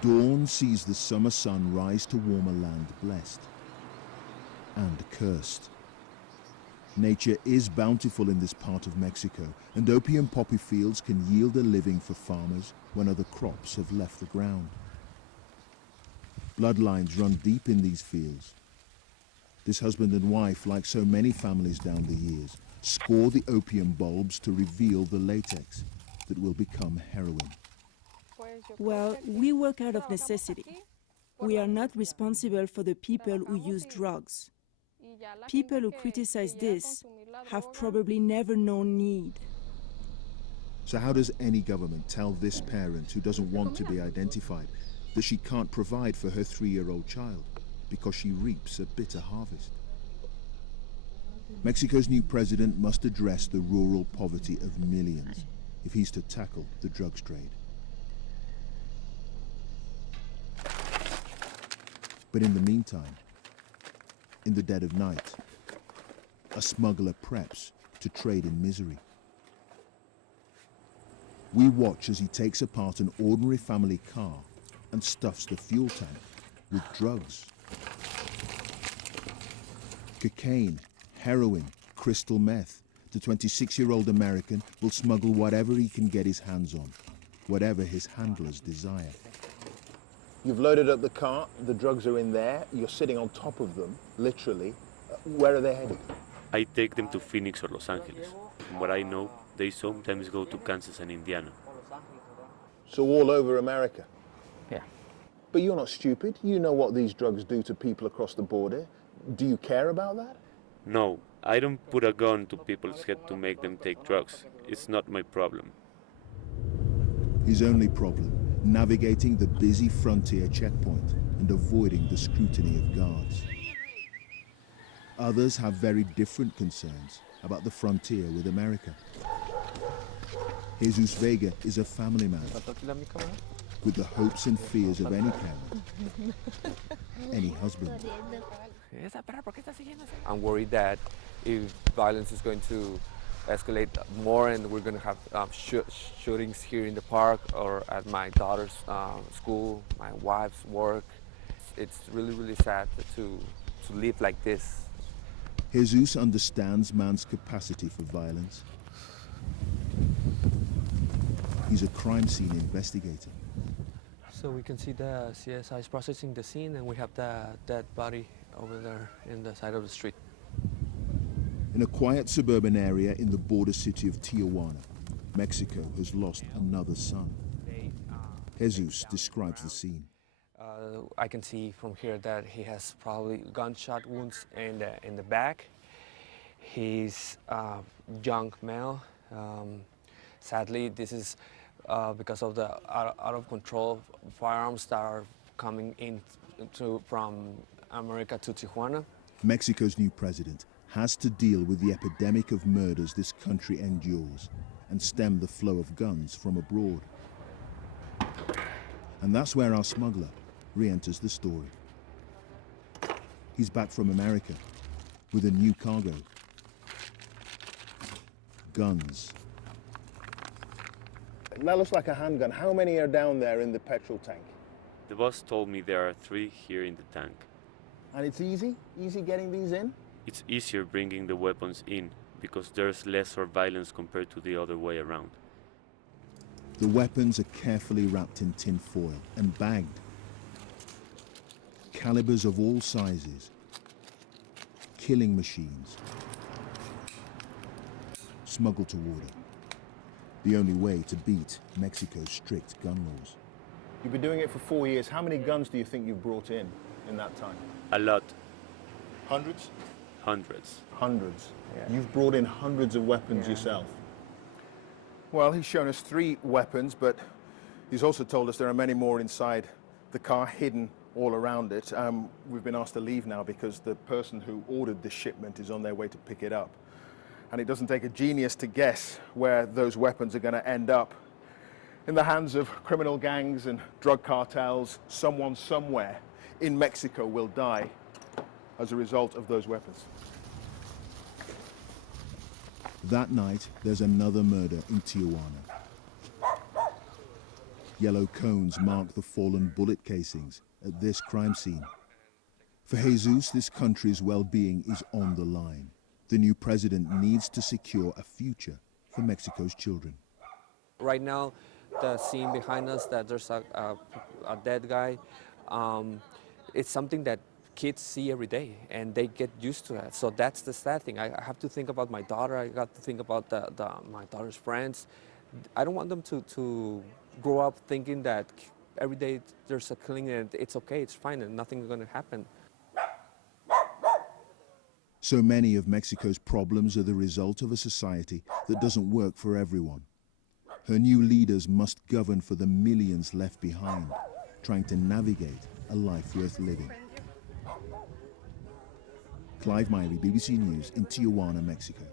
Dawn sees the summer sun rise to warm a land blessed and cursed. Nature is bountiful in this part of Mexico, and opium poppy fields can yield a living for farmers when other crops have left the ground. Bloodlines run deep in these fields. This husband and wife, like so many families down the years, score the opium bulbs to reveal the latex that will become heroin. Well, we work out of necessity. We are not responsible for the people who use drugs. People who criticize this have probably never known need. So how does any government tell this parent who doesn't want to be identified that she can't provide for her 3-year-old child because she reaps a bitter harvest? Mexico's new president must address the rural poverty of millions if he's to tackle the drugs trade. But in the meantime, in the dead of night, a smuggler preps to trade in misery. We watch as he takes apart an ordinary family car and stuffs the fuel tank with drugs. Cocaine, heroin, crystal meth. The 26-year-old American will smuggle whatever he can get his hands on, whatever his handlers desire. You've loaded up the car, the drugs are in there, you're sitting on top of them, literally. Where are they headed? I take them to Phoenix or Los Angeles. From what I know, they sometimes go to Kansas and Indiana. So all over America? Yeah. But you're not stupid. You know what these drugs do to people across the border. Do you care about that? No, I don't put a gun to people's head to make them take drugs. It's not my problem. His only problem, navigating the busy frontier checkpoint and avoiding the scrutiny of guards. Others have very different concerns about the frontier with America. Jesus Vega is a family man with the hopes and fears of any parent, any husband. I'm worried that if violence is going to escalate more and we're going to have shootings here in the park or at my daughter's school, my wife's work, it's really, really sad to live like this. Jesus understands man's capacity for violence. He's a crime scene investigator. So we can see the CSI is processing the scene, and we have the dead body over there in the side of the street. In a quiet suburban area in the border city of Tijuana, Mexico has lost another son. Jesus describes the scene. I can see from here that he has probably gunshot wounds in the back. He's a young male. Sadly, this is because of the out of control firearms that are coming in from America to Tijuana. Mexico's new president has to deal with the epidemic of murders this country endures and stem the flow of guns from abroad. And that's where our smuggler re-enters the story. He's back from America with a new cargo. Guns. That looks like a handgun. How many are down there in the petrol tank? The boss told me there are 3 here in the tank. And it's easy? Easy getting these in? It's easier bringing the weapons in because there's less surveillance compared to the other way around. The weapons are carefully wrapped in tin foil and bagged. Calibers of all sizes. Killing machines. Smuggled to order. The only way to beat Mexico's strict gun laws. You've been doing it for 4 years. How many guns do you think you've brought in that time? A lot. Hundreds? Hundreds. Hundreds. Yeah. You've brought in hundreds of weapons yourself. Well, he's shown us 3 weapons, but he's also told us there are many more inside the car, hidden all around it. We've been asked to leave now because the person who ordered this shipment is on their way to pick it up. And it doesn't take a genius to guess where those weapons are going to end up. In the hands of criminal gangs and drug cartels. Someone somewhere in Mexico will die as a result of those weapons. That night, there's another murder in Tijuana. Yellow cones mark the fallen bullet casings at this crime scene. For Jesus, this country's well-being is on the line. The new president needs to secure a future for Mexico's children. Right now, the scene behind us, that there's a dead guy, it's something that kids see every day, and they get used to that. So that's the sad thing. I have to think about my daughter. I got to think about my daughter's friends. I don't want them to grow up thinking that every day there's a killing and it's okay, it's fine, and nothing's going to happen. So many of Mexico's problems are the result of a society that doesn't work for everyone. Her new leaders must govern for the millions left behind, trying to navigate a life worth living. Clive Miley, BBC News in Tijuana, Mexico.